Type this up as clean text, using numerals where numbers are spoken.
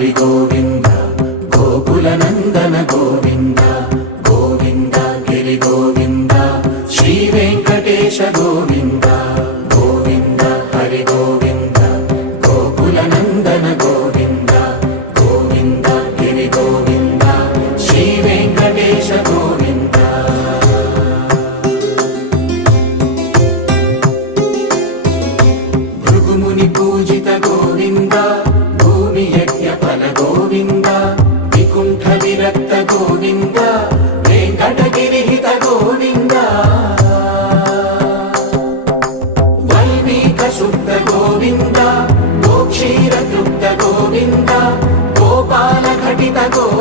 హరి గోవింద గోకుల నందన గోవింద గోవింద గిరి గోవింద శ్రీ వెంకటేశ గోవింద గోవింద హరి గోవింద గోకుల నందన గోవింద గోవింద గిరి గోవింద శ్రీ వెంకటేశ గోవింద భృగుముని పూజిత గోవింద భూమి యజ్ఞ ఫల గోవింద వికుంఠ విరక్త గోవింద వెంకటగిరిహిత గోవింద వల్మీక శుద్ధ గోవింద గోక్షీర తృప్త గోవింద గోపాల ఘటిత గోవింద